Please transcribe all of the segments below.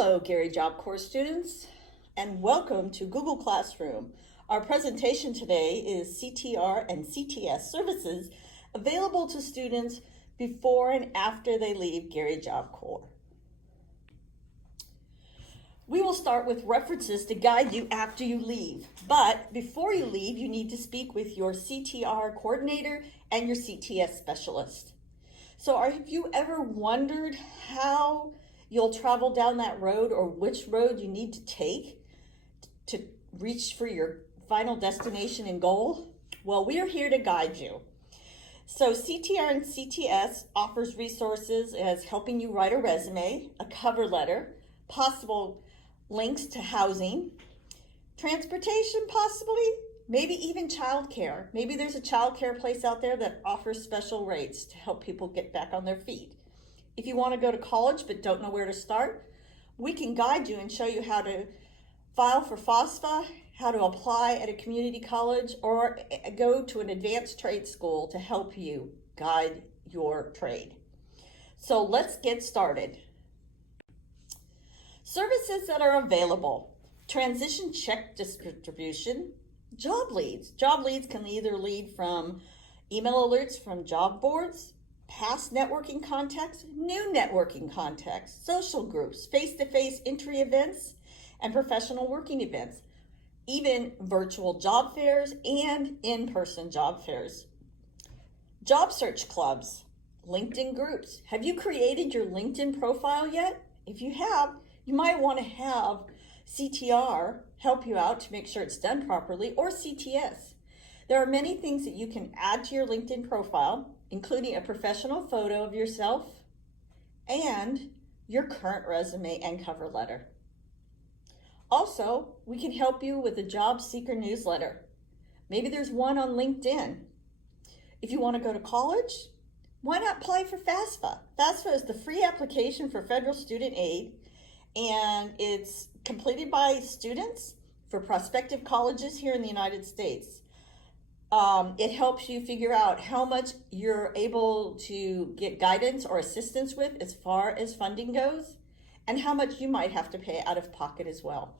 Hello, Gary Job Corps students, and welcome to Google Classroom. Our presentation today is CTR and CTS services available to students before and after they leave Gary Job Corps. We will start with references to guide you after you leave, but before you leave, you need to speak with your CTR coordinator and your CTS specialist. So have you ever wondered how you'll travel down that road or which road you need to take to reach for your final destination and goal? Well, we are here to guide you. So CTR and CTS offers resources as helping you write a resume, a cover letter, possible links to housing, transportation possibly, maybe even childcare. Maybe there's a childcare place out there that offers special rates to help people get back on their feet. If you want to go to college but don't know where to start, we can guide you and show you how to file for FAFSA, how to apply at a community college, or go to an advanced trade school to help you guide your trade. So let's get started. Services that are available: transition check distribution, job leads. Job leads can either lead from email alerts from job boards, past networking contacts, new networking contacts, social groups, face-to-face entry events, and professional working events, even virtual job fairs and in-person job fairs. Job search clubs, LinkedIn groups. Have you created your LinkedIn profile yet? If you have, you might want to have CTR help you out to make sure it's done properly, or CTS. There are many things that you can add to your LinkedIn profile, including a professional photo of yourself and your current resume and cover letter. Also, we can help you with a job seeker newsletter. Maybe there's one on LinkedIn. If you want to go to college, why not apply for FAFSA? FAFSA is the free application for federal student aid, and it's completed by students for prospective colleges here in the United States. It helps you figure out how much you're able to get guidance or assistance with as far as funding goes, and how much you might have to pay out of pocket as well.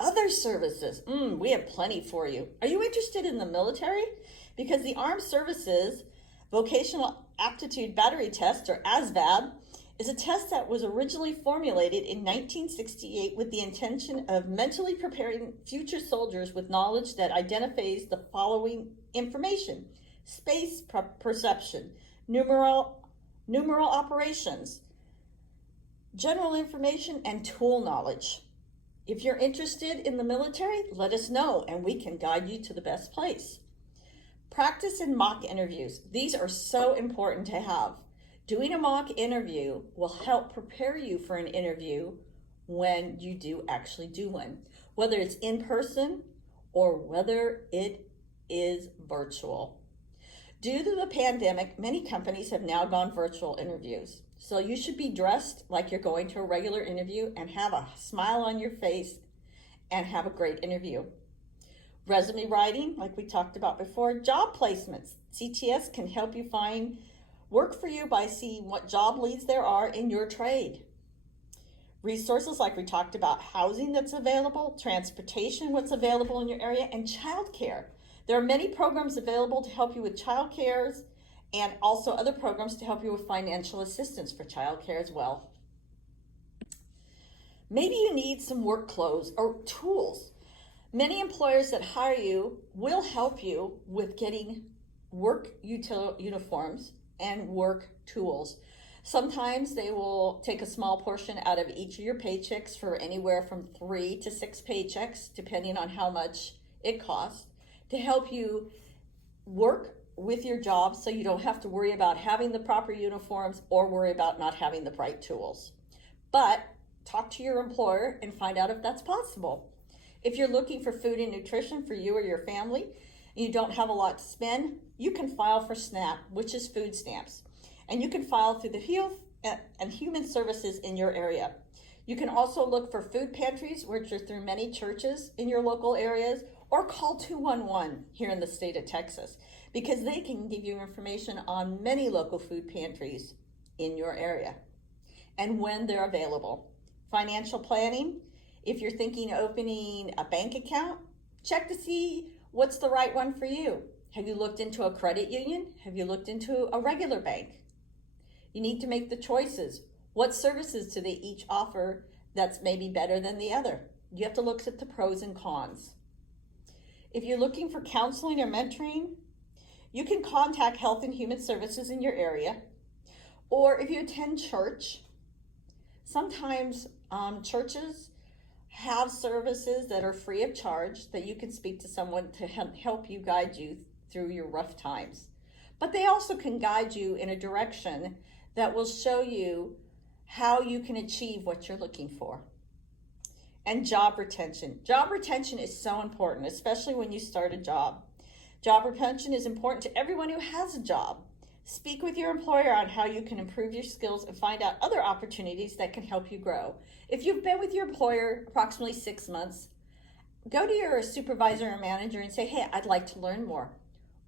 Other services, we have plenty for you. Are you interested in the military? Because the Armed Services Vocational Aptitude Battery Test, or ASVAB, is a test that was originally formulated in 1968 with the intention of mentally preparing future soldiers with knowledge that identifies the following information: space perception, numeral operations, general information, and tool knowledge. If you're interested in the military, let us know and we can guide you to the best place. Practice and mock interviews. These are so important to have. Doing a mock interview will help prepare you for an interview when you do actually do one, whether it's in person or whether it is virtual. Due to the pandemic, many companies have now gone virtual interviews. So you should be dressed like you're going to a regular interview and have a smile on your face and have a great interview. Resume writing, like we talked about before. Job placements. CTS can help you find work for you by seeing what job leads there are in your trade. Resources like we talked about: housing that's available, transportation, what's available in your area, and childcare. There are many programs available to help you with childcare, and also other programs to help you with financial assistance for childcare as well. Maybe you need some work clothes or tools. Many employers that hire you will help you with getting work uniforms and work tools. Sometimes they will take a small portion out of each of your paychecks for anywhere from 3 to 6 paychecks, depending on how much it costs, to help you work with your job so you don't have to worry about having the proper uniforms or worry about not having the right tools. But talk to your employer and find out if that's possible. If you're looking for food and nutrition for you or your family, and you don't have a lot to spend, you can file for SNAP, which is food stamps. And you can file through the Health and Human Services in your area. You can also look for food pantries, which are through many churches in your local areas, or call 211 here in the state of Texas, because they can give you information on many local food pantries in your area. and when they're available. Financial planning, if you're thinking of opening a bank account, check to see what's the right one for you. Have you looked into a credit union? Have you looked into a regular bank? You need to make the choices. What services do they each offer that's maybe better than the other? You have to look at the pros and cons. If you're looking for counseling or mentoring, you can contact Health and Human Services in your area. Or if you attend church, sometimes churches have services that are free of charge that you can speak to someone to help you, guide you through your rough times. But they also can guide you in a direction that will show you how you can achieve what you're looking for. And job retention. Job retention is so important, especially when you start a job. Job retention is important to everyone who has a job. Speak with your employer on how you can improve your skills and find out other opportunities that can help you grow. If you've been with your employer approximately 6 months, go to your supervisor or manager and say, hey, I'd like to learn more.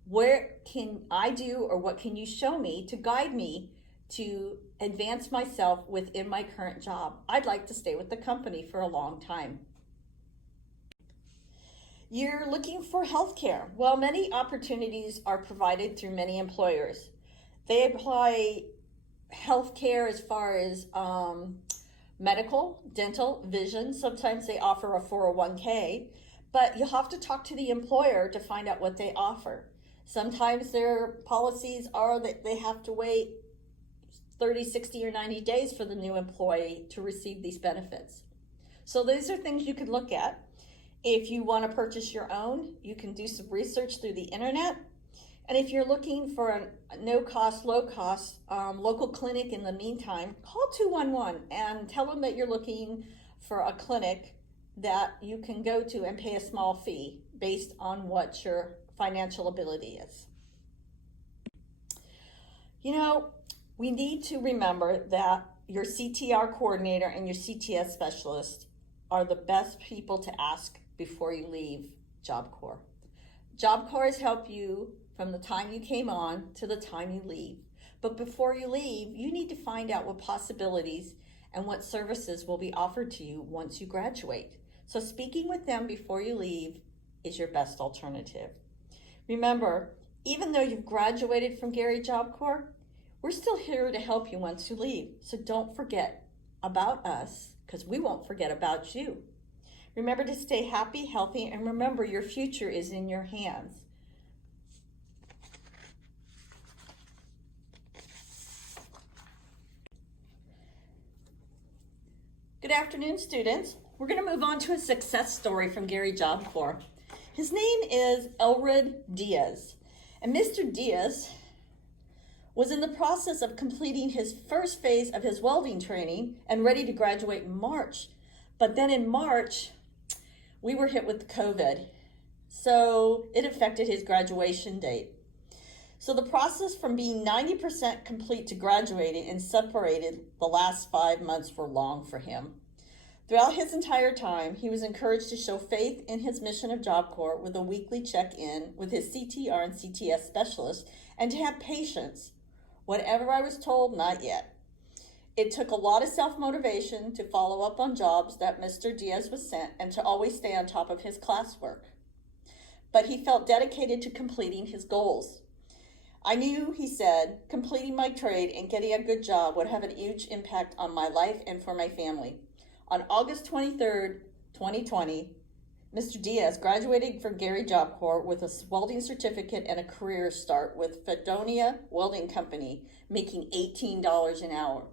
Where can I do, or what can you show me to guide me to advance myself within my current job? I'd like to stay with the company for a long time. You're looking for healthcare. Well, many opportunities are provided through many employers. They apply healthcare as far as medical, dental, vision. Sometimes they offer a 401k, but you'll have to talk to the employer to find out what they offer. Sometimes their policies are that they have to wait 30, 60, or 90 days for the new employee to receive these benefits. So these are things you can look at. If you want to purchase your own, you can do some research through the internet. And if you're looking for a no-cost, low-cost local clinic in the meantime, call 211 and tell them that you're looking for a clinic that you can go to and pay a small fee based on what your financial ability is. You know, we need to remember that your CTR coordinator and your CTS specialist are the best people to ask before you leave Job Corps. Job Corps has helped you from the time you came on to the time you leave. But before you leave, you need to find out what possibilities and what services will be offered to you once you graduate. So speaking with them before you leave is your best alternative. Remember, even though you've graduated from Gary Job Corps, we're still here to help you once you leave. So don't forget about us, because we won't forget about you. Remember to stay happy, healthy, and remember your future is in your hands. Good afternoon, students. We're going to move on to a success story from Gary Job Corps. His name is Elred Diaz, and Mr. Diaz was in the process of completing his first phase of his welding training and ready to graduate in March. But then in March, we were hit with COVID, so it affected his graduation date. So the process from being 90% complete to graduating and separated, the last 5 months were long for him. Throughout his entire time, he was encouraged to show faith in his mission of Job Corps with a weekly check-in with his CTR and CTS specialist, and to have patience. Whatever I was told, not yet. It took a lot of self-motivation to follow up on jobs that Mr. Diaz was sent and to always stay on top of his classwork. But he felt dedicated to completing his goals. I knew, he said, completing my trade and getting a good job would have a huge impact on my life and for my family. On August 23rd, 2020, Mr. Diaz graduated from Gary Job Corps with a welding certificate and a career start with Fredonia Welding Company, making $18 an hour.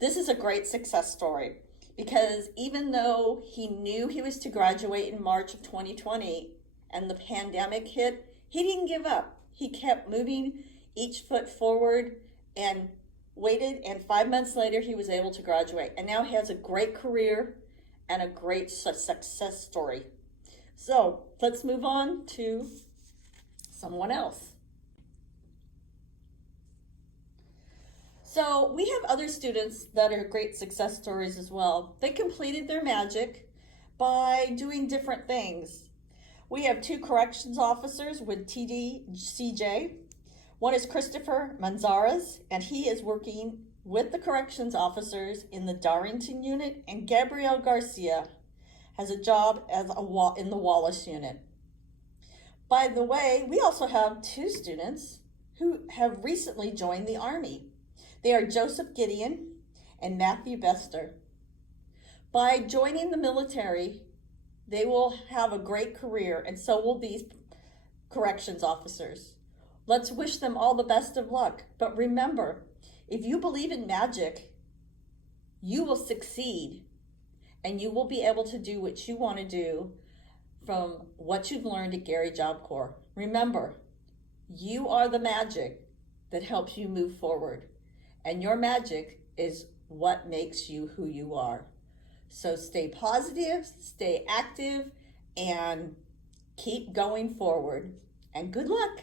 This is a great success story because even though he knew he was to graduate in March of 2020 and the pandemic hit, he didn't give up. He kept moving each foot forward and waited, and 5 months later he was able to graduate, and now he has a great career and a great success story. So let's move on to someone else. So we have other students that are great success stories as well. They completed their magic by doing different things. We have 2 corrections officers with TDCJ. One is Christopher Manzares, and he is working with the corrections officers in the Darrington unit, and Gabrielle Garcia has a job as in the Wallace unit. By the way, we also have 2 students who have recently joined the Army. They are Joseph Gideon and Matthew Bester. By joining the military, they will have a great career, and so will these corrections officers. Let's wish them all the best of luck. But remember, if you believe in magic, you will succeed, and you will be able to do what you want to do from what you've learned at Gary Job Corps. Remember, you are the magic that helps you move forward, and your magic is what makes you who you are. So stay positive, stay active, and keep going forward. And good luck.